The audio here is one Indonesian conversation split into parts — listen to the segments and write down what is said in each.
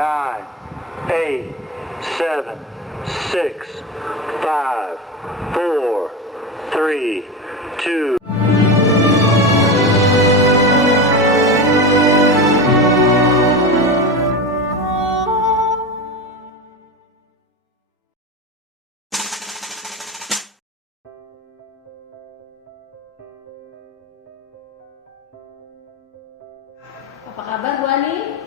9, 8, 7, 6, 5, 4, 3, 2. Apa kabar Bu Ani?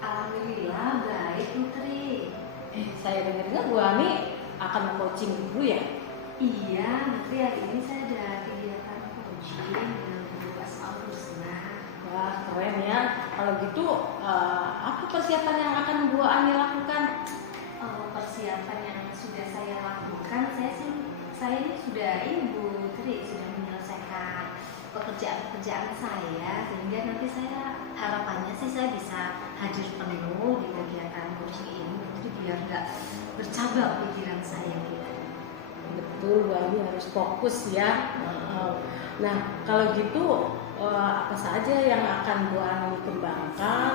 Alhamdulillah baik Putri. Saya dengar Bu Ani akan coaching guru ya? Iya, Putri, hari ini saya ada kegiatan coaching dengan Guru Asmaul Husna. Wah keren ya. Kalau gitu apa persiapan yang akan Bu Ani lakukan? Persiapan yang sudah saya lakukan, saya ini sudah Bu Putri sudah menyelesaikan pekerjaan saya, sehingga nanti harapannya sih saya bisa hadir penuh di kegiatan coaching ini, Putri, biar nggak bercabang pikiran saya gitu. Betul, Bu Ani harus fokus ya. Nah kalau gitu apa saja yang akan Bu Ani kembangkan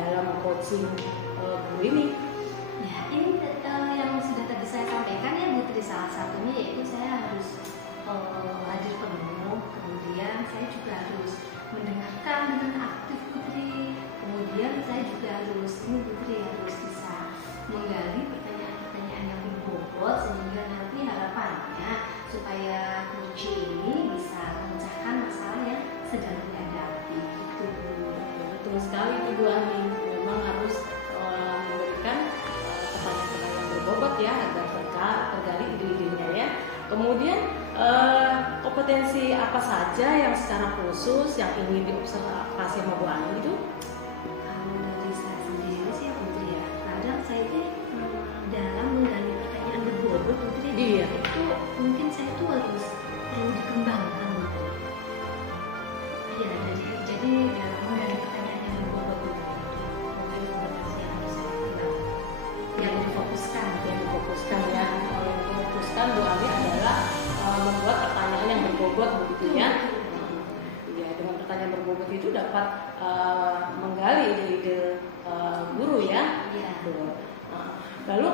dalam coaching guru ini? Ya, ini yang sudah tadi saya sampaikan ya Putri, salah satunya yaitu saya harus hadir penuh, kemudian saya juga harus mendengarkan dengan aktif Putri, kemudian saya juga harus bisa menggali pertanyaan-pertanyaan yang berbobot, sehingga nanti harapannya supaya coaching ini bisa memecahkan masalah yang sedang dihadapi gitu. Betul sekali itu Bu Ani, memang harus memberikan pertanyaan-pertanyaan yang berbobot ya agar tergali ide-idenya ya. Kemudian kompetensi apa saja yang secara khusus yang ingin diobservasi sama Bu Ani itu? Kalau dari saya sendiri sih ya Putri ya, kadang saya itu dalam menggali pertanyaan berbobot Putri, Iya. itu mungkin saya itu harus perlu dikembangkan Putri. Iya, jadi dalam menggali pertanyaan yang berbobot Putri, mungkin kompetensi yang harus saya kembangkan, yang difokuskan. Ya, yang difokuskan Bu Ani adalah membuat pertanyaan yang berbobot begitu ya. Ya, dengan pertanyaan berbobot itu dapat menggali ide-ide guru ya. Iya. Lalu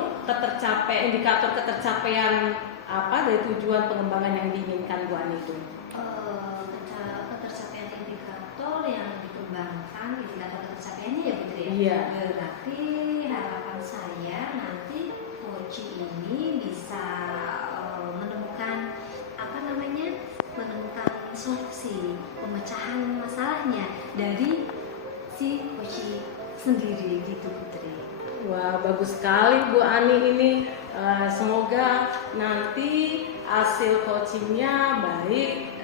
indikator ketercapaian apa dari tujuan pengembangan yang diinginkan Bu Ani itu? Ketercapaian indikator yang dikembangkan, indikator ketercapaiannya ya Putri ya? Iya. Berarti harapan saya nanti coaching ini bisa menemukan solusi pemecahan masalahnya dari si coaching sendiri gitu Putri. Wah, bagus sekali Bu Ani ini. Semoga nanti hasil coachingnya baik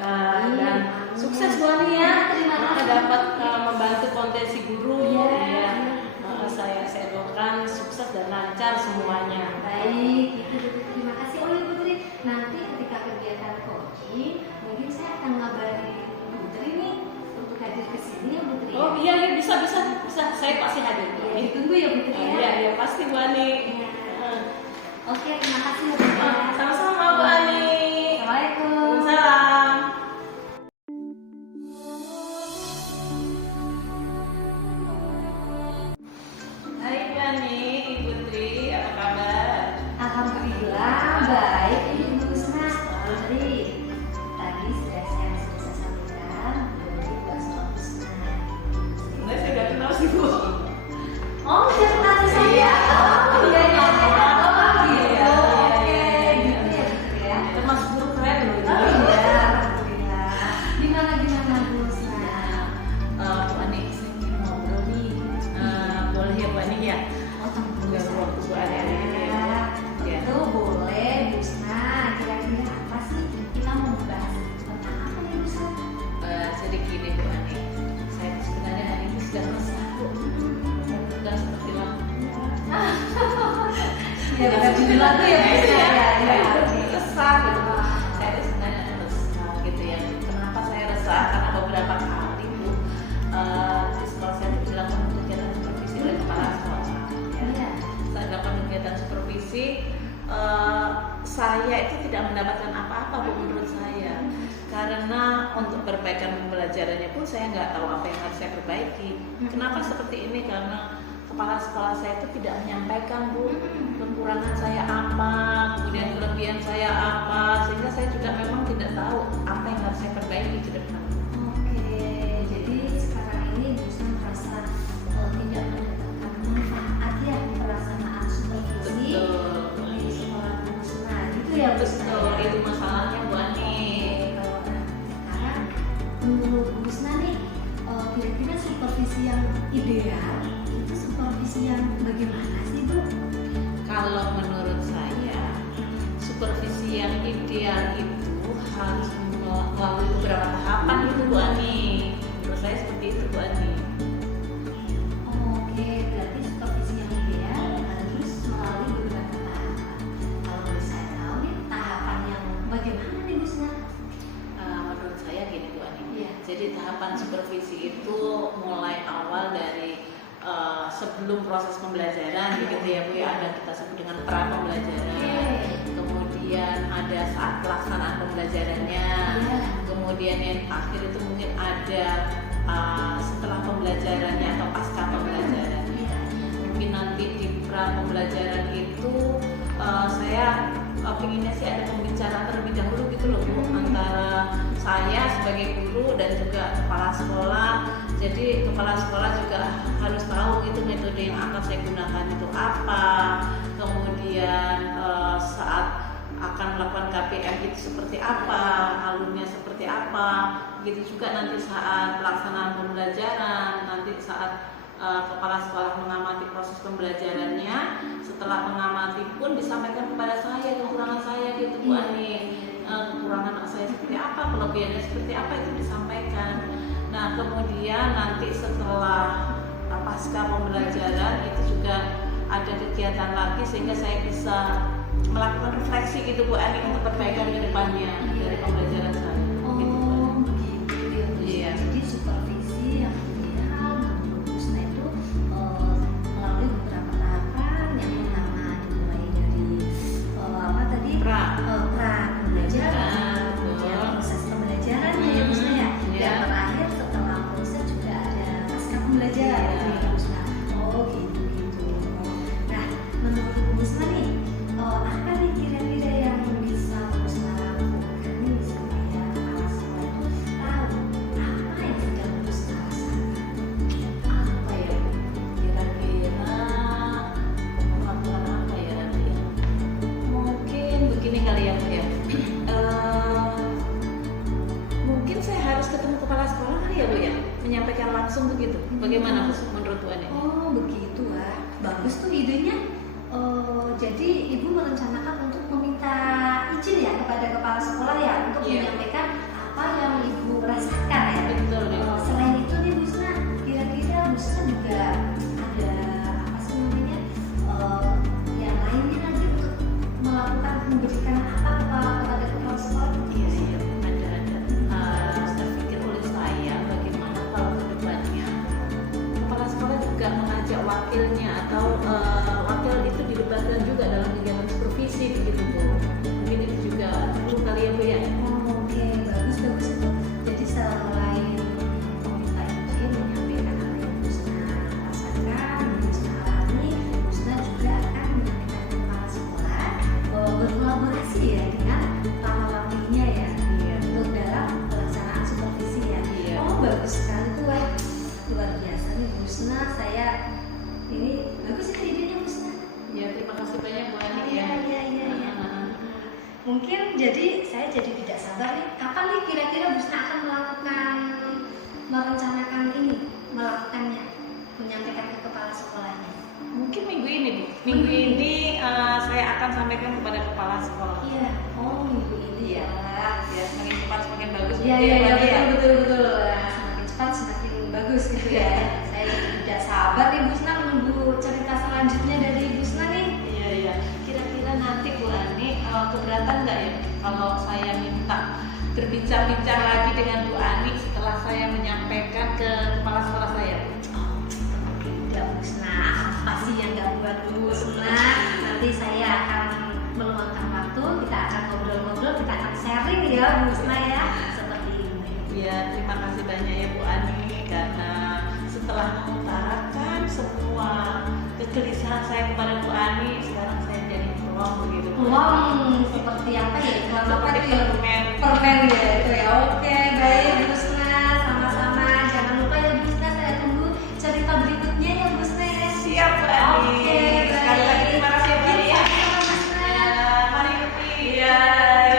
dan sukses Bu Ani ya. Terima kasih. Dapat membantu potensi guru. Iya. Saya doakan sukses dan lancar semuanya. Baik, itu terima kasih Putri. Nanti ketika kegiatan coaching, mungkin saya akan ngabari Putri nih untuk hadir ke sini ya Putri. Oh iya bisa. Saya pasti hadir. Ya, ditunggu ya Putri ya. Iya pasti Bu Ani. Ya. Oke, terima kasih ya Putri. Sama-sama Bu Ani. Assalamualaikum. Salam. Hai Bu Ani, Ibu Putri, apa kabar? Alhamdulillah baik Ibu Husna. Putri, tadi sudah saya sampaikan dari Bu Asmaul Husna. Enggak, saya nggak kenal sih Bu. Oh, sudah kenal saya. Oh, iya. Oh, gitu. Oke, gitu ya Putri ya. Termasuk guru keren loh. Oh iya, alhamdulillah. Gimana Bu Husna? Bu Ani, saya ingin ngobrol nih. Boleh ya Bu Ani ya? Oh, tentu Nggak waktu Bu Ani hari ini. Ya. Itu boleh Bu Husna. Kira-kira apa sih kita mau membahas tentang apa nih Bu Husna? Jadi gini Bu Ani, saya sebenarnya hari ini sudah resah Bu. Bukan seperti lampu. Ya benar dibilang tuh ya Bu Husna. Resah gitu. Saya itu sebenarnya resah gitu ya. Kenapa saya resah? Karena beberapa kali Bu di sekolah saya itu dilakukan kegiatan supervisi oleh kepala sekolah. Iya. Saat dilakukan kegiatan supervisi, saya itu tidak mendapatkan apa-apa Bu menurut saya. Karena untuk perbaikan pembelajarannya pun saya nggak tahu apa yang harus saya perbaiki. Kenapa seperti ini? Karena kepala sekolah saya itu tidak menyampaikan, Bu, kekurangan saya apa, kemudian kelebihan saya apa, sehingga saya juga memang tidak tahu apa yang harus saya perbaiki ke depan. Oke, jadi sekarang ini Bu Husna merasa tidak mendapatkan manfaat ya pelaksanaan supervisi di sekolah Bu Husna, gitu ya Bu Husna. Betul, itu masalahnya Bu Ani. Sekarang menurut Bu Husna nih, kira-kira supervisi yang ideal itu supervisi yang bagaimana sih Bu? Kalau menurut saya, supervisi yang ideal itu harus melalui beberapa tahapan gitu Bu Ani. Menurut saya seperti itu Bu Ani. Oke, berarti supervisi yang ideal harus melalui beberapa tahapan. Kalau boleh saya tahu nih tahapan yang bagaimana nih Bu Husna? Menurut saya gini Bu Ani. Iya. Jadi tahapan supervisi itu mulai awal dari sebelum proses pembelajaran gitu ya Bu ya, ada kita sebut dengan pra pembelajaran. Kemudian ada saat pelaksanaan pembelajarannya. Kemudian yang akhir itu mungkin ada setelah pembelajarannya atau pasca pembelajaran. Mungkin nanti di pra pembelajaran itu saya pinginnya sih ada pembicaraan terlebih dahulu gitu loh Bu, antara saya sebagai guru dan juga kepala sekolah. Jadi kepala sekolah juga harus tahu itu metode yang akan saya gunakan itu apa. Kemudian saat akan melakukan KPM itu seperti apa, alurnya seperti apa. Begitu juga nanti saat pelaksanaan pembelajaran, nanti saat kepala sekolah mengamati proses pembelajarannya. Setelah mengamati pun disampaikan kepada saya kekurangan saya gitu Bu Ani. Kekurangan saya seperti apa, kelebihannya seperti apa, itu disampaikan. Nah kemudian nanti setelah pasca pembelajaran itu juga ada kegiatan lagi sehingga saya bisa melakukan refleksi gitu Bu Ani untuk perbaikan ke depannya dari pembelajaran saya. Oh begitu ya Bu. Iya. Jadi supervisi yang ideal menurut Bu Husna itu melalui beberapa tahapan. Yang pertama dimulai dari apa tadi? Pra pembelajaran, kemudian proses pembelajarannya ya Bu Husna ya. Yang terakhir setelah proses juga ada pasca pembelajaran gitu ya Bu Husna. Oh gitu. Nah menurut Bu Husna nih, apa nih kira-kira yang bisa Bu Husna lakukan nih supaya kepala sekolah itu tahu apa yang sedang Bu Husna rasakan? Apa ya Bu? Kira-kira melakukan apa ya nanti ya? Mungkin begini kali ya Bu ya. Mungkin saya harus ketemu kepala sekolah kali ya Bu ya, menyampaikan langsung begitu. Bagaimana Bu menurut Bu Ani? Oh begitu ah, bagus tuh idenya. Jadi ibu merencanakan untuk meminta izin ya kepada kepala sekolah ya untuk menyampaikan apa yang ibu rasakan ya. Betul ya. Selain itu nih Bu Husna, kira-kira Bu Husna juga ada apa sih namanya yang lainnya lagi untuk melakukan memberikan apa kepada kepala sekolah? Iya, ada. Saya pikir oleh saya bagaimana kalau ke depannya kepala sekolah juga mengajak wakilnya atau wakil itu dilibatkan juga dalam kegiatan supervisi begitu Bu. Mungkin itu juga perlu kali ya Bu ya. Oke, bagus itu. Jadi selain meminta izin menyampaikan apa yang Bu Husna rasakan, Bu Husna alami, Bu Husna juga akan menyampaikan ke kepala sekolah berkolaborasi ya dengan para wakilnya ya untuk dalam pelaksanaan supervisi ya. Iya. Oh bagus sekali tuh wah, luar biasa nih Bu Husna. Saya ini bagus ya idenya Bu Husna. Ya terima kasih banyak Bu Ani ya. Iya. Mungkin saya jadi tidak sabar nih. Kapan nih kira-kira Bu Husna akan merencanakan ini, melakukannya, menyampaikan ke kepala sekolahnya? Mungkin minggu ini Bu. Minggu ini saya akan sampaikan kepada kepala sekolah. Iya. Oh minggu ini ya. Ya semakin cepat semakin bagus. Iya Bu, Bu Ani ya. betul. Semakin cepat semakin bagus gitu ya. Saya tidak sabar nih Bu Husna menunggu cerita selanjutnya dari Bu Husna nih. Iya. Kira-kira nanti Bu Ani keberatan nggak ya kalau saya minta berbincang-bincang lagi dengan Bu Ani setelah saya menyampaikan ke kepala sekolah saya? Tidak Bu Husna, apa sih yang nggak buat Bu Husna? Nanti saya akan meluangkan waktu, kita akan ngobrol-ngobrol, kita akan sharing ya Bu Husna ya, seperti ini. Iya, terima kasih banyak ya Bu Ani karena setelah mengutarakan semua kegelisahan saya kepada Bu Ani, sekarang saya jadi peluang begitu. Peluang seperti apa ya? Seperti permen. Permen ya itu ya. Oke, baik Bu Rusna, sama-sama. Jangan lupa ya Bu Rusna, saya tunggu cerita berikutnya ya Bu Rusna. Siap Bu Ani. Oke, Sekali lagi terima kasih ya Bu Ani ya. Mari Putri. Iya,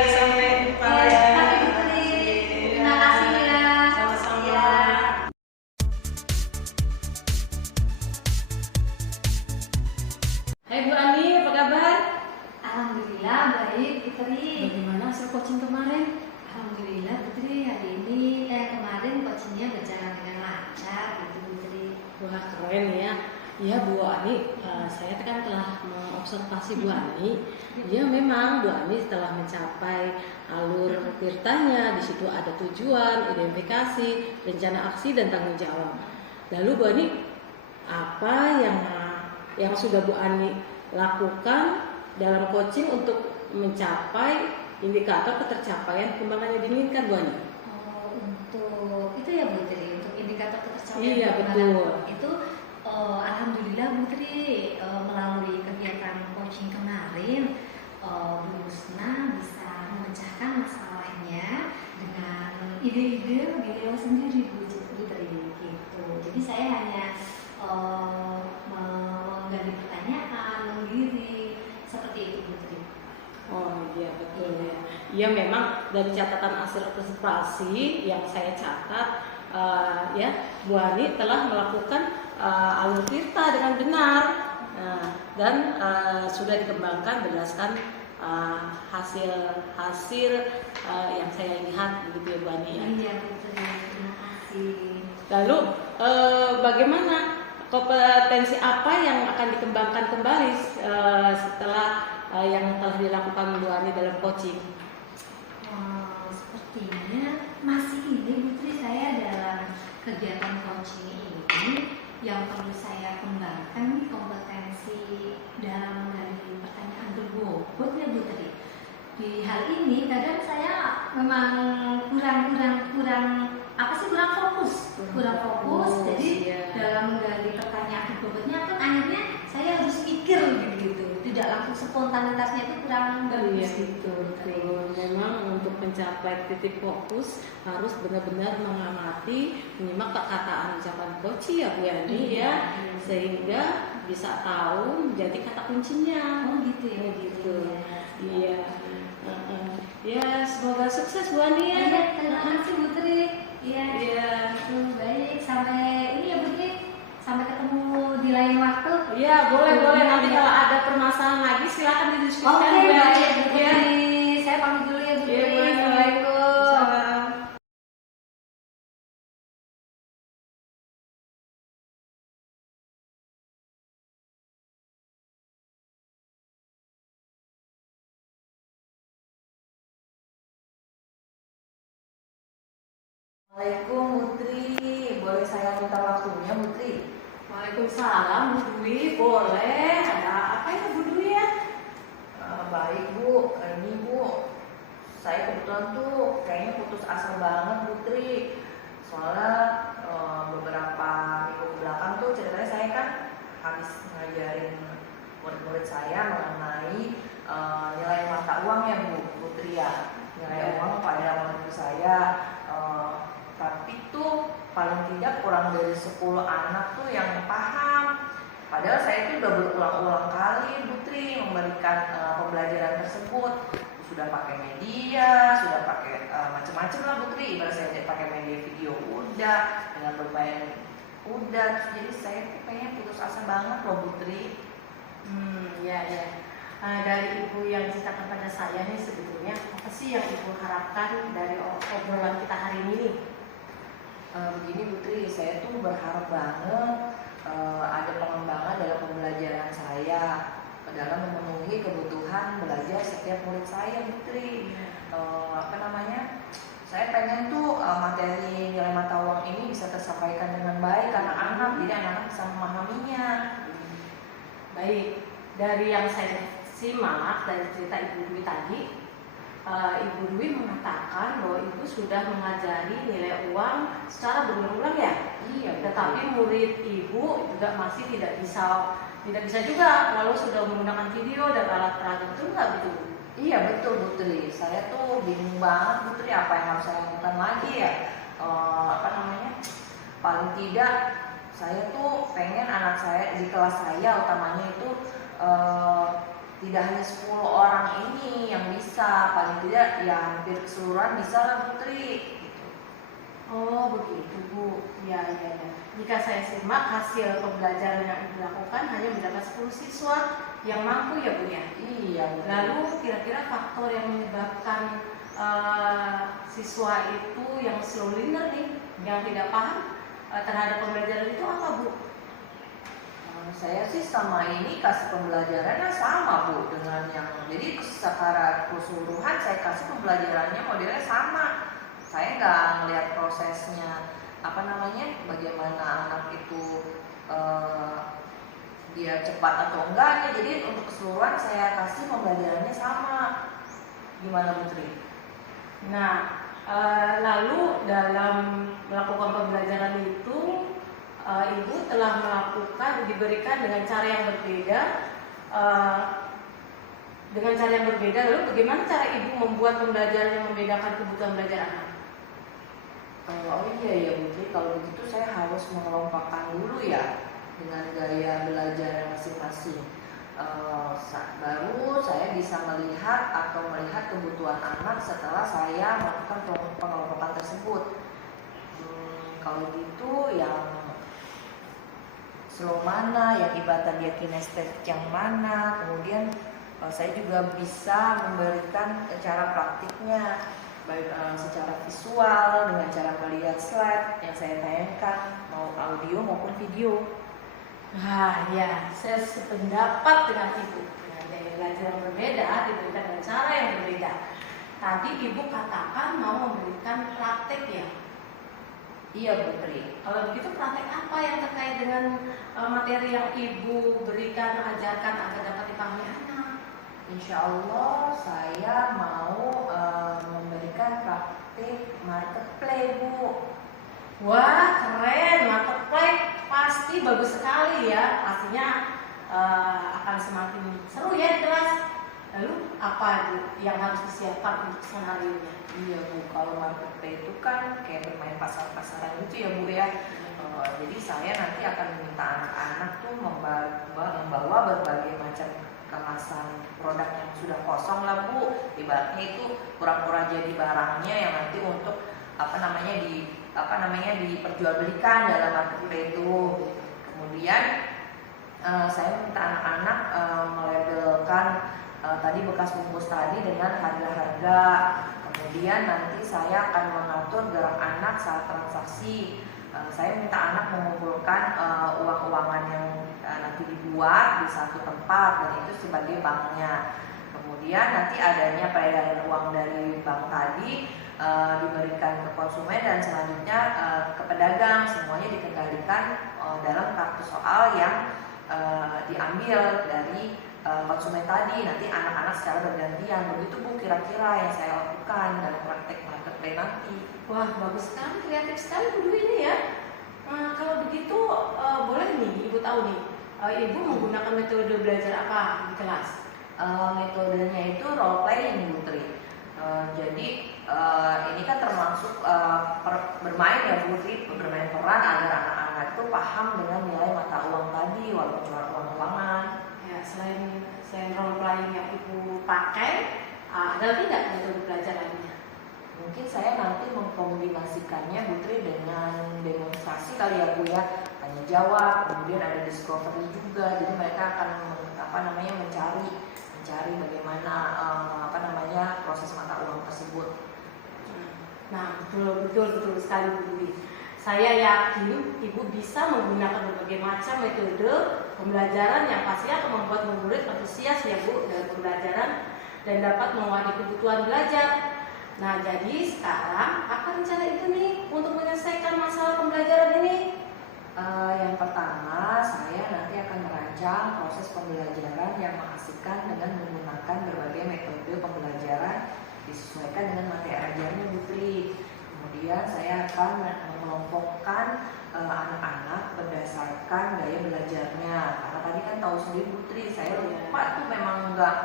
sampai jumpa ya. Sampai Putri. Terima kasih ya. Sama-sama. Ya. Hai Bu Ani, apa kabar? Alhamdulillah baik Putri. Bagaimana hasil coaching kemarin? Alhamdulillah Putri, hari ini kemarin coachingnya berjalan dengan lancar gitu Putri. Wah keren ya. Ya Bu Ani, saya kan telah mengobservasi Bu Ani. Ya memang Bu Ani setelah mencapai alur tirtanya, di situ ada tujuan, identifikasi, rencana aksi dan tanggung jawab. Lalu Bu Ani, apa yang sudah Bu Ani lakukan dalam coaching untuk mencapai indikator ketercapaian kembangan yang diinginkan Bu Ani? Oh, untuk itu ya Putri, untuk indikator ketercapaian Iya, kembangan betul. itu alhamdulillah Putri melalui kegiatan coaching kemarin Bu Rusna bisa memecahkan masalahnya dengan ide-ide beliau sendiri Bu Putri gitu. Jadi saya hanya menggali pertanyaan, menggiring seperti itu Putri. Oh iya betul ya. Iya memang dari catatan hasil observasi yang saya catat ya Bu Ani telah melakukan alur tirta dengan benar dan sudah dikembangkan berdasarkan hasil yang saya lihat begitu ya Bu Ani ya. Iya Putri, terima kasih. Lalu bagaimana kompetensi apa yang akan dikembangkan kembali setelah yang telah dilakukan Bu Ani dalam coaching? Sepertinya masih ini Putri, saya dalam kegiatan coaching ini yang perlu saya kembangkan nih kompetensi dalam menggali pertanyaan berbobot ya Putri. Di hal ini kadang saya memang kurang fokus, jadi dalam menggali pertanyaan berbobotnya kan akhirnya saya harus mikir gitu, tidak langsung spontanitasnya itu kurang bagus gitu. Betul. Memang untuk mencapai titik fokus harus benar-benar mengamati, menyimak perkataan ucapan coach ya Bu Yani ya, sehingga bisa tahu menjadi kata kuncinya. Oh gitu ya. Gitu. Iya. Ya semoga sukses Bu Ani ya. Iya, terima kasih Putri. Iya. Iya. Baik, sampai ini ya Putri. Sampai ketemu di lain waktu. Iya, boleh. Nanti kalau ada permasalahan lagi silakan didiskusikan. Oke, Bu Yani. baik Bu Ya. Putri. Saya pamit dulu ya Putri. Iya, boleh. Assalamualaikum. Salam. Assalamualaikum Putri, boleh saya minta waktunya Putri? Waalaikumsalam Bu Dwi, boleh. Ada apa ya Bu Dwi ya? Baik Bu, ini Bu, saya kebetulan tuh kayaknya putus asa banget Putri. Soalnya beberapa minggu belakang tuh ceritanya saya kan habis ngajarin murid-murid saya mengenai nilai mata uang ya Bu Putri ya. Nilai uang pada murid saya. Tapi tuh paling tidak kurang dari 10 anak tuh yang paham. Padahal saya itu udah berulang-ulang kali Putri memberikan pembelajaran tersebut. Sudah pakai media, sudah pakai macam-macam lah Putri. Ibarat saya pakai media video udah, dengan bermain udah. Jadi saya tuh kayaknya putus asa banget loh Putri. Ya. Dari Ibu yang ceritakan pada saya nih sebetulnya apa sih yang Ibu harapkan dari obrolan kita hari ini nih? Begini Putri, saya tuh berharap banget ada pengembangan dalam pembelajaran saya dalam memenuhi kebutuhan belajar setiap murid saya Putri. Saya pengen tuh materi nilai mata uang ini bisa tersampaikan dengan baik karena anak, jadi anak-anak bisa memahaminya. Baik, dari yang saya simak dari cerita Ibu Dwi tadi, Ibu Dwi mengatakan bahwa Ibu sudah mengajari nilai uang secara berulang-ulang ya. Iya. Tetapi murid Ibu juga masih tidak bisa juga walau sudah menggunakan video dan alat peraga, itu nggak betul? Iya betul Bu Tri. Saya tuh bingung banget Bu Tri, apa yang harus saya lakukan lagi ya? Paling tidak saya tuh pengen anak saya di kelas saya utamanya itu tidak hanya 10 orang ini yang bisa, paling tidak ya hampir keseluruhan bisa lah Putri gitu. Oh begitu Bu, ya. Jika saya simak hasil pembelajaran yang Ibu lakukan hanya mendapat 10 siswa yang mampu ya Bu ya? Iya. Lalu kira-kira faktor yang menyebabkan siswa itu yang slow learner nih, yang tidak paham terhadap pembelajaran itu apa Bu? Saya sih sama ini kasih pembelajarannya sama Bu dengan yang, jadi secara keseluruhan saya kasih pembelajarannya modelnya sama. Saya nggak ngeliat prosesnya bagaimana anak itu dia cepat atau enggaknya. Jadi untuk keseluruhan saya kasih pembelajarannya sama. Gimana Bu Tri? Nah, lalu dalam melakukan pembelajaran itu Ibu telah diberikan dengan cara yang berbeda. Lalu bagaimana cara Ibu membuat pembelajaran yang membedakan kebutuhan belajar anak? Oh iya ya Bu Tri, kalau begitu saya harus mengelompokkan dulu ya dengan gaya belajar masing-masing. Baru saya bisa melihat kebutuhan anak setelah saya melakukan pengelompokan tersebut. Kalau gitu yang slow mana, yang ibadah dia kinestetik yang mana, kemudian saya juga bisa memberikan cara praktiknya, baik secara visual dengan cara melihat slide yang saya tayangkan, mau audio maupun video. Nah ya, saya sependapat dengan Ibu. Dengan gaya belajar yang berbeda diberikan dengan cara yang berbeda. Tadi Ibu katakan mau memberikan praktek ya? Iya Bu Tri. Kalau begitu praktek apa yang terkait dengan materi yang Ibu berikan, ajarkan agar dapat dipahami anak? Insya Allah saya mau memberikan praktik marketplace Bu. Wah keren, marketplace pasti bagus sekali ya. Pastinya akan semakin seru ya di kelas. Lalu apa Bu yang harus disiapkan untuk skenario-nya? Iya Bu, kalau marketplace itu kan kayak bermain pasar-pasaran gitu ya Bu ya. Jadi saya nanti akan meminta anak-anak tuh membawa berbagai macam kemasan produk yang sudah kosong lah Bu. Ibaratnya itu pura-pura jadi barangnya yang nanti untuk diperjualbelikan dalam marketplace itu. Kemudian saya minta anak-anak melabelkan tadi bekas bungkus tadi dengan harga-harga. Kemudian nanti saya akan mengatur gerak anak saat transaksi. Saya minta anak mengumpulkan uang-uangan yang nanti dibuat di satu tempat dan itu sebagai banknya. Kemudian nanti adanya peredaran uang dari bank tadi diberikan ke konsumen dan selanjutnya ke pedagang. Semuanya dikendalikan dalam kartu soal yang diambil dari konsumen tadi. Nanti anak-anak secara bergantian. Begitu Bu kira-kira yang saya lakukan dalam praktek marketplace nanti. Wah bagus sekali, kreatif sekali Bu Dwi ini ya. Kalau begitu boleh nih Ibu tahu nih, Ibu menggunakan metode belajar apa di kelas? Metodenya itu role playing Bu Tri. Jadi ini kan termasuk bermain ya Bu Tri, bermain peran agar anak-anak itu paham dengan nilai mata uang tadi walaupun cuma uang-uangan. Ya, selain role playing yang Ibu pakai, ada lagi nggak metode belajar lainnya? Mungkin saya nanti mengkombinasikannya Bu Tri dengan demonstrasi kali ya Bu ya, tanya jawab, kemudian ada discovery juga. Jadi mereka akan mencari bagaimana proses mata uang tersebut. Nah betul sekali Bu Dwi. Saya yakin Ibu bisa menggunakan berbagai macam metode pembelajaran yang pasti akan membuat murid antusias ya Bu dalam pembelajaran dan dapat mewadahi kebutuhan belajar. Nah jadi sekarang apa rencana Ibu nih untuk menyelesaikan masalah pembelajaran ini? Yang pertama saya nanti akan merancang proses pembelajaran yang mengasihkan dengan menggunakan berbagai metode pembelajaran disesuaikan dengan materi ajarnya Bu Tri. Kemudian saya akan mengelompokkan anak-anak berdasarkan gaya belajarnya. Karena tadi kan tahu sendiri Bu Tri, saya lupa tuh memang nggak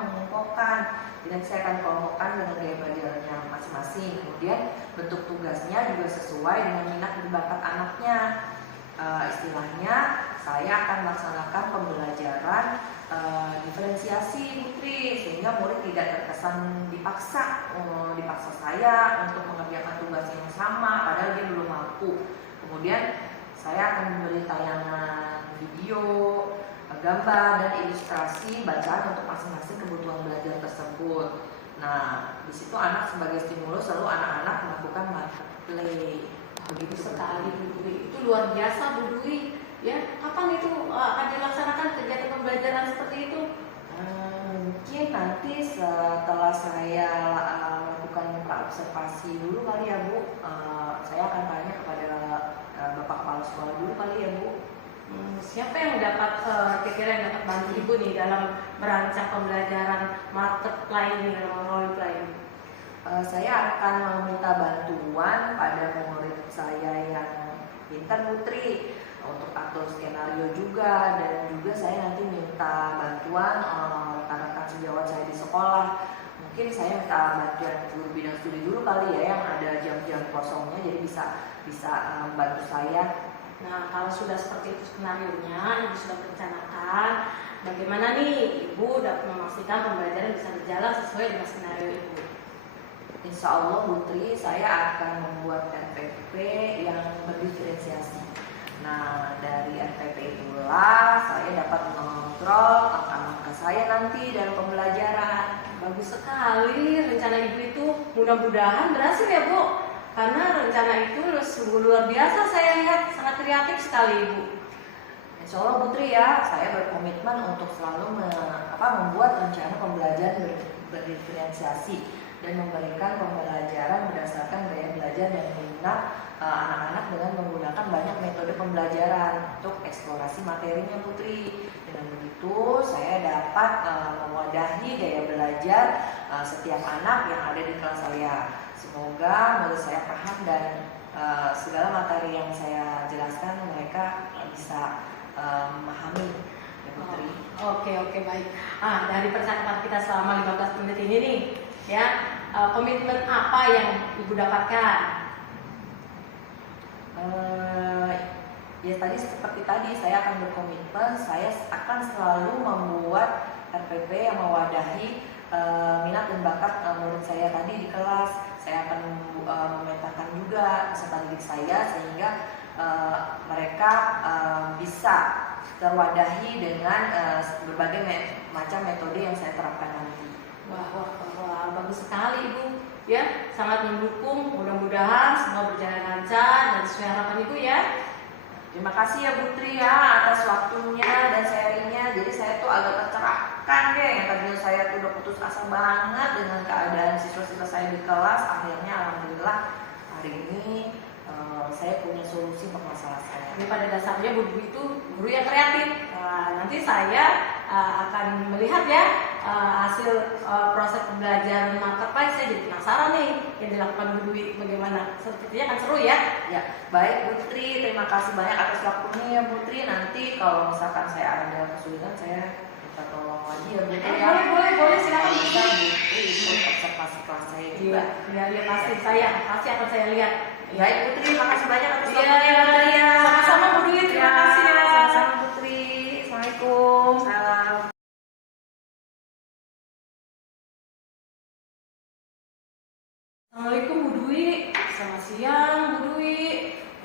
mengelompokkan. Dan saya akan kelompokkan dengan gaya belajarnya masing-masing. Kemudian bentuk tugasnya juga sesuai dengan minat dan bakat anaknya. Istilahnya saya akan melaksanakan pembelajaran diferensiasi Putri, sehingga murid tidak terkesan dipaksa saya untuk mengerjakan tugas yang sama padahal dia belum mampu. Kemudian saya akan memberi tayangan video, gambar dan ilustrasi bacaan untuk masing-masing kebutuhan belajar tersebut. Nah, di situ anak sebagai stimulus, lalu anak-anak melakukan market play. Begitu sekali Bu Dwi, itu luar biasa Bu Dwi. Ya, kapan itu akan dilaksanakan kegiatan pembelajaran seperti itu? Mungkin nanti setelah saya melakukan praobservasi dulu kali ya Bu. Saya akan tanya kepada Bapak Kepala Sekolah dulu kali ya Bu. Siapa yang kira-kira yang dapat bantu Ibu nih dalam merancang pembelajaran market play ini, role play ini? Saya akan meminta bantuan pada murid saya yang pintar Putri untuk atur skenario juga, dan juga saya nanti minta bantuan rekan-rekan sejawat saya di sekolah. Mungkin saya minta bantuan guru bidang studi dulu kali ya, yang ada jam-jam kosongnya, jadi bisa membantu saya. Nah, kalau sudah seperti itu skenarionya, Ibu sudah merencanakan, bagaimana nih Ibu dapat memastikan pembelajaran bisa berjalan sesuai dengan skenario Ibu? Insya Allah Putri, saya akan membuat RPP yang berdiferensiasi. Nah, dari RPP itulah saya dapat mengontrol langkah-langkah saya nanti dalam pembelajaran. Bagus sekali rencana Ibu itu, mudah-mudahan berhasil ya Bu. Karena rencana itu sungguh luar biasa, saya lihat sangat kreatif sekali Ibu. Insya Allah Putri ya, saya berkomitmen untuk selalu membuat rencana pembelajaran berdiferensiasi dan memberikan pembelajaran berdasarkan gaya belajar dan minat anak-anak dengan menggunakan banyak metode pembelajaran untuk eksplorasi materinya Putri. Dengan begitu saya dapat mewadahi gaya belajar setiap anak yang ada di kelas saya. Semoga murid saya paham dan segala materi yang saya jelaskan mereka bisa memahami ya Putri. Oke baik. Dari percakapan kita selama 15 menit ini nih, ya, komitmen apa yang Ibu dapatkan? Ya tadi seperti tadi, saya akan berkomitmen, saya akan selalu membuat RPP yang mewadahi minat dan bakat murid saya tadi di kelas. Saya akan memetakan juga peserta didik saya sehingga mereka bisa terwadahi dengan berbagai macam metode yang saya terapkan nanti. Wah, bagus sekali Ibu. Ya, sangat mendukung. Mudah-mudahan semua berjalan lancar dan sesuai harapan Ibu ya. Terima kasih ya Putri ya atas waktunya dan sharingnya. Jadi saya tuh agak tercerahkan deh, yang tadinya saya tuh udah putus asa banget dengan keadaan siswa-siswa saya di kelas. Akhirnya alhamdulillah hari ini saya punya solusi untuk masalah saya. Ini pada dasarnya Bu Dwi itu guru yang kreatif. Nanti saya akan melihat ya hasil proses pembelajaran marketplace. Saya jadi penasaran nih yang dilakukan Bu Dwi bagaimana. Sepertinya kan seru ya. Ya, baik Putri, terima kasih banyak atas waktunya ya Putri. Nanti kalau misalkan saya ada kesulitan saya minta tolong lagi ya Putri. Boleh silakan bisa Putri ikut observasi kelas saya juga. Iya pasti akan saya lihat. Baik Putri, makasih banyak atas Iya, waktunya Putri ya. sama-sama Bu Dwi, terima kasih ya. Sama-sama Putri. Assalamualaikum. Salam. Assalamualaikum Bu Dwi. Selamat siang Bu Dwi.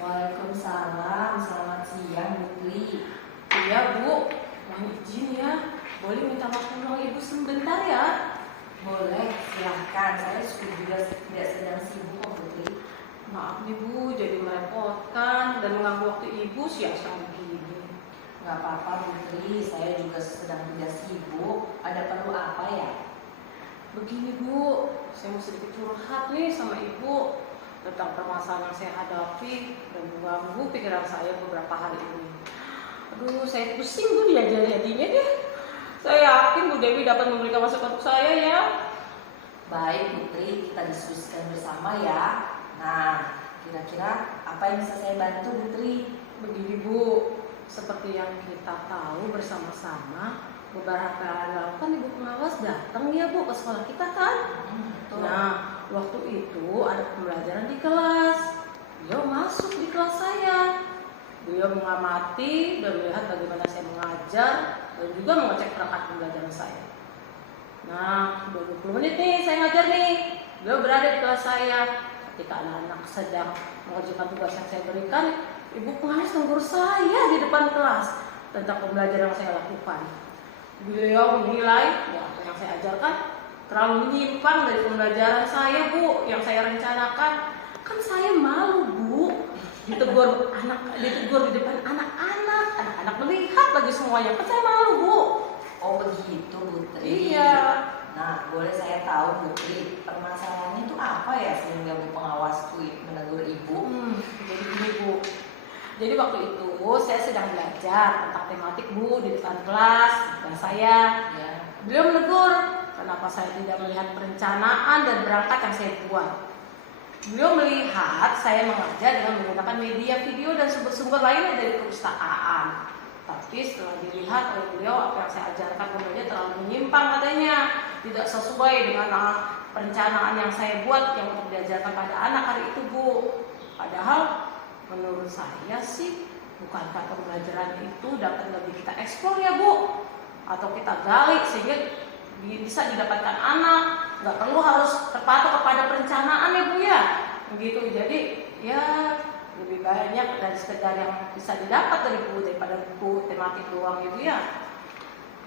Waalaikumsalam. Selamat siang Putri. Iya Bu, mohon izin ya. Boleh minta waktu ruang Ibu sebentar ya? Boleh, silahkan. Saya juga tidak sedang sibuk kok Putri. Maaf nih Bu, jadi merepotkan dan mengganggu waktu Ibu siang-siang begini. Gak apa-apa Putri, saya juga sedang tidak sibuk. Ada perlu apa ya? Begini Bu, saya mau sedikit curhat nih sama Ibu tentang permasalahan yang saya hadapi dan mengganggu pikiran saya beberapa hari ini. Aduh, saya pusing Bu diajar-jadinya deh. Saya yakin Bu Dewi dapat memberikan masukan untuk saya ya. Baik Putri, kita diskusikan bersama ya. Nah, kira-kira apa yang bisa saya bantu Putri? Begini Bu, seperti yang kita tahu bersama-sama, beberapa hari lalu kan ibu pengawas datang ya Bu ke sekolah kita kan. Betul. Nah, waktu itu ada pembelajaran di kelas. Beliau masuk di kelas saya. Beliau mengamati dan melihat bagaimana saya mengajar dan juga mengecek perangkat pembelajaran saya. Nah, 20 menit nih saya ngajar nih. Beliau berada di kelas saya. Ketika anak-anak sedang mengerjakan tugas yang saya berikan, ibu pengawas menegur saya di depan kelas tentang pembelajaran yang saya lakukan. Beliau menilai ya, apa yang saya ajarkan terlalu menyimpang dari pembelajaran saya Bu, yang saya rencanakan. Kan saya malu Bu, ditegur di depan anak-anak melihat lagi semuanya. Kan saya malu Bu. Oh begitu Putri. Iya. Nah, boleh saya tahu Putri, permasalahannya itu apa ya sehingga Bu pengawas tuh menegur ibu? Jadi gini Bu. Jadi waktu itu saya sedang belajar tentang tematik Bu di depan kelas saya. Ya. Beliau menegur kenapa saya tidak melihat perencanaan dan berangkat yang saya buat. Beliau melihat saya mengajar dengan menggunakan media video dan sumber-sumber lainnya dari perusahaan. Tapi setelah dilihat oleh beliau apa yang saya ajarkan kemudian terlalu menyimpang katanya, tidak sesuai dengan perencanaan yang saya buat yang untuk diajarkan pada anak hari itu Bu. Padahal menurut saya sih bukankah pembelajaran itu dapat lebih kita eksplor ya Bu, atau kita gali sehingga bisa didapatkan anak, nggak perlu harus terpatok kepada perencanaan ya Bu ya, begitu. Jadi ya lebih banyak dari sekedar yang bisa didapat dari buku daripada buku tematik doang ya Bu ya.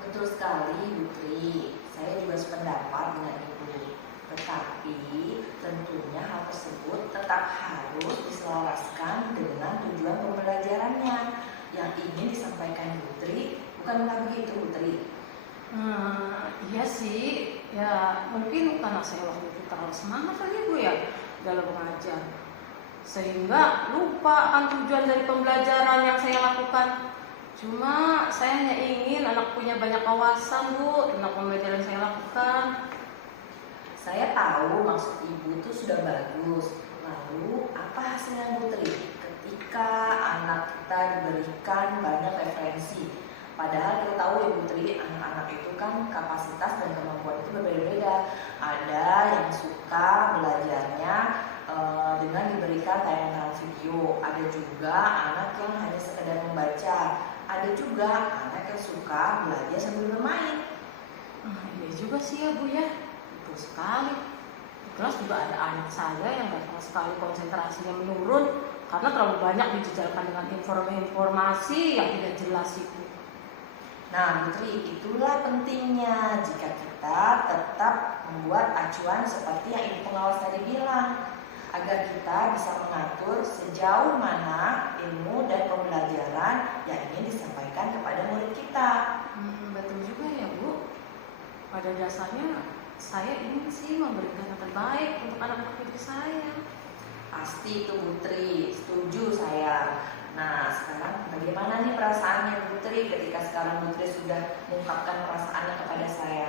Betul sekali Putri, saya juga sependapat dengan ibu. Tetapi tentunya hal tersebut tetap harus diselaraskan dengan tujuan pembelajarannya yang ingin disampaikan Putri, bukan begitu Putri? Iya sih, ya mungkin karena saya waktu itu terlalu semangat kali Bu ya dalam mengajar, sehingga lupa akan tujuan dari pembelajaran yang saya lakukan. Cuma saya hanya ingin anak punya banyak wawasan Bu tentang pembelajaran yang saya lakukan. Saya tahu maksud ibu itu sudah bagus. Lalu apa hasilnya Putri ketika anak kita diberikan banyak referensi? Padahal kita tahu ya Putri, anak-anak itu kan kapasitas dan kemampuan itu berbeda-beda. Ada yang suka belajarnya dengan diberikan tayangan video. Ada juga anak yang hanya sekedar membaca. Ada juga anak yang suka belajar sambil bermain. Iya juga sih ya Bu ya, betul sekali. Di kelas juga ada anak saya yang sama sekali konsentrasinya menurun karena terlalu banyak dijejalkan dengan informasi yang tidak jelas itu. Nah Putri, itulah pentingnya jika kita tetap membuat acuan seperti yang ibu pengawas tadi bilang, agar kita bisa mengatur sejauh mana ilmu dan pembelajaran yang ingin disampaikan kepada murid kita. Betul juga ya Bu. Pada dasarnya saya ingin sih memberikan yang terbaik untuk anak-anak didik saya. Pasti itu Putri, setuju saya. Nah sekarang bagaimana nih perasaannya Putri ketika sekarang Putri sudah mengungkapkan perasaannya kepada saya?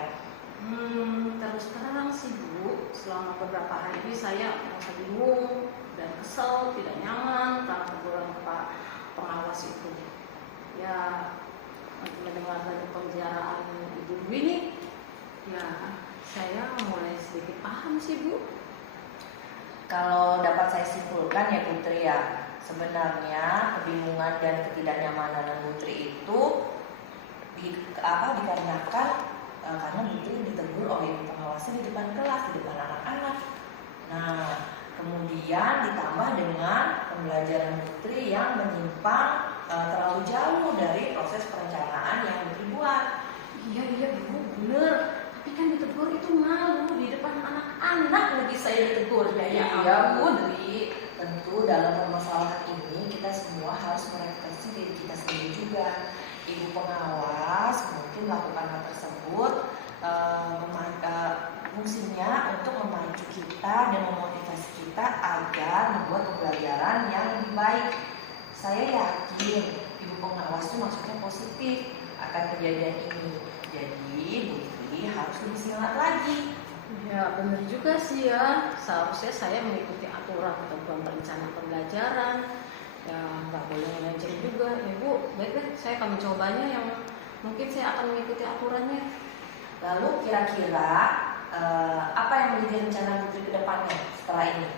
Terus terang sih Bu, selama beberapa hari ini saya merasa bingung dan kesel, tidak nyaman karena teguran Pak pengawas itu. Ya, mendengar dari pembicaraan Ibu Dwi ini, ya saya mulai sedikit paham sih Bu. Kalau dapat saya simpulkan ya Putri ya, sebenarnya kebingungan dan ketidaknyamanan Putri itu dikarenakan karena Putri ditegur oleh ibu pengawasnya di depan kelas, di depan anak-anak. Nah, kemudian ditambah dengan pembelajaran Putri yang menyimpang terlalu jauh dari proses perencanaan yang Putri buat. Iya Bu, bener. Tapi kan ditegur itu malu di depan anak-anak lagi saya ditegur. Iya Putri, tentu dalam permasalahan ini kita semua harus merefleksi diri kita sendiri juga. Ibu pengawas mungkin melakukan hal tersebut fungsinya untuk memacu kita dan memotivasi kita agar membuat pembelajaran yang lebih baik. Saya yakin ibu pengawas itu maksudnya positif akan kejadian ini. Jadi Bu Dwi harus lebih semangat lagi. Ya benar juga sih ya, seharusnya saya mengikuti aturan ketentuan perencanaan pembelajaran. Ya nggak boleh melenceng juga ya Bu. Baik deh, saya akan mencobanya, yang mungkin saya akan mengikuti aturannya. Lalu kira-kira apa yang menjadi rencana Putri ke depannya setelah ini?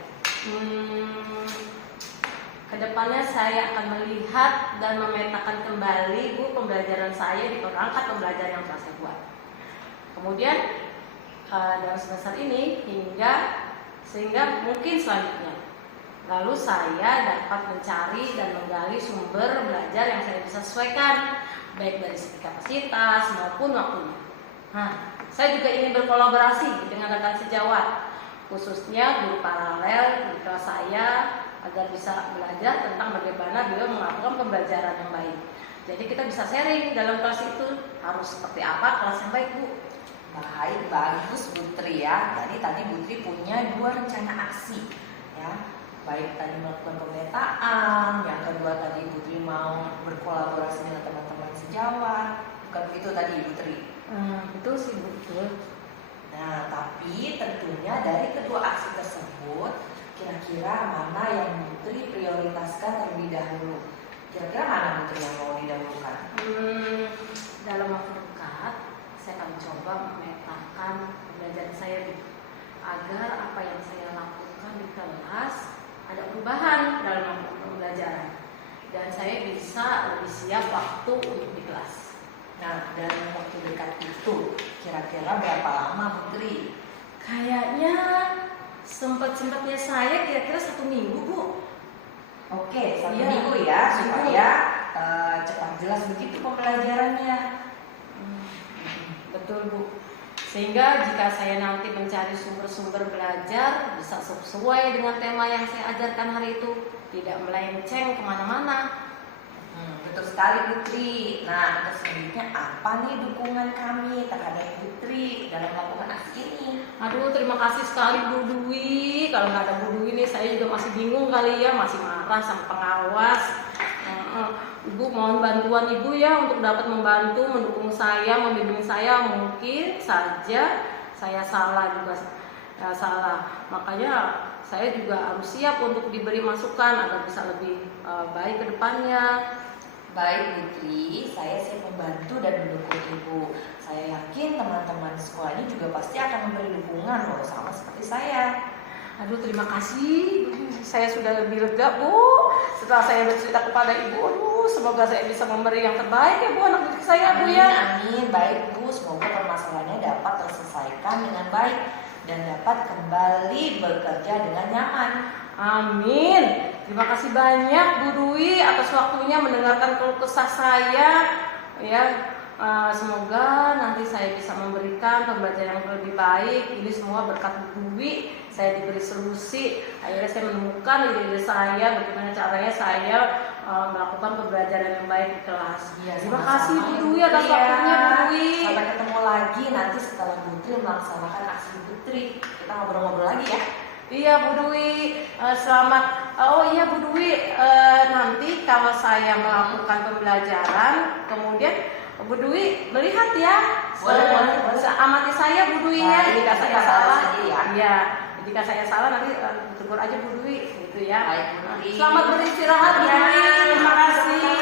Kedepannya saya akan melihat dan memetakan kembali Bu pembelajaran saya di perangkat pembelajaran yang telah saya buat. Kemudian dalam semester ini sehingga mungkin selanjutnya, lalu saya dapat mencari dan menggali sumber belajar yang saya bisa sesuaikan, baik dari segi kapasitas maupun waktunya. Nah, saya juga ingin berkolaborasi dengan rekan sejawat, khususnya guru paralel di kelas saya, agar bisa belajar tentang bagaimana beliau melakukan pembelajaran yang baik. Jadi kita bisa sharing dalam kelas itu harus seperti apa kelas yang baik, Bu. Baik, bagus Putri ya. Jadi tadi Putri punya 2 rencana aksi ya. Baik tadi melakukan pemetaan, yang kedua tadi Putri mau berkolaborasi dengan teman-teman sejawat. Bukan begitu tadi Putri? Betul sih Bu, betul. Nah, tapi tentunya dari kedua aksi tersebut, kira-kira mana yang Putri prioritaskan terlebih dahulu? Kira-kira mana Putri yang mau didahulukan? Dalam waktu dekat, saya akan coba memetakan pembelajaran saya agar apa yang saya lakukan di kelas ada perubahan dalam waktu pembelajaran, dan saya bisa lebih siap waktu untuk di kelas. Nah, dalam waktu dekat itu kira-kira berapa lama Putri? Kayaknya sempat-sempatnya saya kira-kira 1 minggu Bu. Oke, 1 Iya, minggu ya, minggu. supaya cepat jelas begitu pembelajarannya. Betul Bu. Sehingga jika saya nanti mencari sumber-sumber belajar bisa sesuai dengan tema yang saya ajarkan hari itu, tidak melenceng kemana-mana. Betul sekali Putri. Nah, untuk selanjutnya apa nih dukungan kami terhadap Putri dalam melakukan aksi ini? Aduh, terima kasih sekali Bu Dwi. Kalau nggak ada Bu Dwi nih, saya juga masih bingung kali ya, masih marah sama pengawas. Ibu mohon bantuan Ibu ya untuk dapat membantu, mendukung saya, membimbing saya. Mungkin saja saya salah juga, salah. Makanya saya juga harus siap untuk diberi masukan agar bisa lebih baik ke depannya. Baik Putri, saya siap membantu dan mendukung Ibu. Saya yakin teman-teman sekolah ini juga pasti akan memberi dukungan loh, sama seperti saya. Aduh, terima kasih. Saya sudah lebih lega Bu setelah saya bercerita kepada Ibu. Aduh, semoga saya bisa memberi yang terbaik ya Bu anak didik saya Bu ya. Amin. Baik Bu, semoga permasalahannya dapat terselesaikan dengan baik dan dapat kembali bekerja dengan nyaman. Amin. Terima kasih banyak Bu Dwi atas waktunya mendengarkan keluh kesah saya. Ya, semoga nanti saya bisa memberikan pembelajaran yang lebih baik. Ini semua berkat Bu Dwi. Saya diberi solusi. Akhirnya saya menemukan ide-ide saya bagaimana caranya saya melakukan pembelajaran yang baik di kelas. Ya, Terima kasih Bu Dwi atas waktunya Bu Dwi. Sampai ketemu lagi nanti setelah Putri melaksanakan aksi Putri. Kita ngobrol-ngobrol lagi ya. Iya Bu Dwi, selamat. Oh iya Bu Dwi, nanti kalau saya melakukan pembelajaran, kemudian Bu Dwi melihat ya, boleh. amati saya Bu Dwi ya. Jika saya salah, ya. Iya. Jika saya salah nanti tegur aja Bu Dwi, gitu ya. Baik, Bu Dwi. Selamat beristirahat Bu Dwi. Terima kasih.